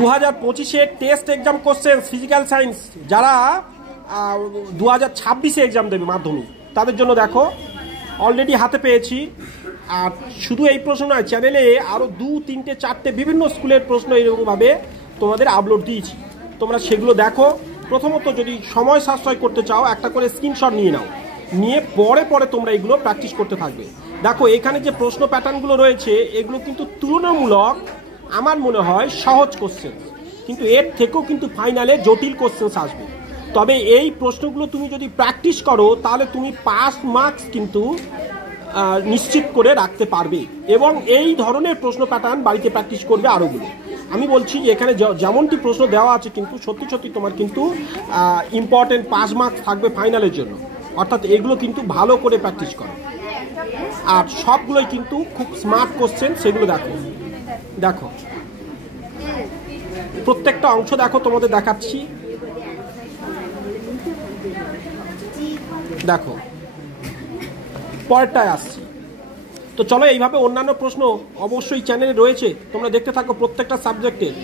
2025-এর test exam question physical science যারা 2026-এ exam দেবে মাধ্যমিক, তাদের জন্য দেখো অলরেডি হাতে পেয়েছি। আর শুধু এই প্রশ্ন নয়, চ্যানেলে আরও 2, 3, 4টে বিভিন্ন স্কুলের প্রশ্ন এরকমভাবে তোমাদের আপলোড দিয়েছি, তোমরা সেগুলো দেখো। প্রথমত যদি সময় সাশ্রয় করতে চাও, একটা করে স্ক্রিনশট নিয়ে নাও, নিয়ে পরে পরে তোমরা এগুলো প্র্যাকটিস করতে থাকবে। দেখো এখানে যে প্রশ্ন প্যাটার্নগুলো রয়েছে এগুলো কিন্তু তুলনামূলক আমার মনে হয় সহজ কোশ্চেন, কিন্তু এর থেকেও কিন্তু ফাইনালে জটিল কোশ্চেন আসবে। তবে এই প্রশ্নগুলো তুমি যদি প্র্যাকটিস করো তাহলে তুমি পাস মার্কস কিন্তু নিশ্চিত করে রাখতে পারবে, এবং এই ধরনের প্রশ্ন প্যাটার্ন বাড়িতে প্র্যাকটিস করবে আরোগুলো। আমি বলছি যে এখানে যেমনটি প্রশ্ন দেওয়া আছে কিন্তু সত্যি সত্যি তোমার কিন্তু ইম্পর্টেন্ট পাস মার্কস থাকবে ফাইনালের জন্য, অর্থাৎ এগুলো কিন্তু ভালো করে প্র্যাকটিস করো। আর সবগুলোই কিন্তু খুব স্মার্ট কোশ্চেন, সেগুলো দেখো। দেখো প্রত্যেকটা অংশ দেখো, তোমাদের দেখাচ্ছি। দেখো পরেরটায় আসছি। তো চলো এইভাবে অন্যান্য প্রশ্ন অবশ্যই চ্যানেলে রয়েছে, তোমরা দেখতে থাকো প্রত্যেকটা সাবজেক্টের।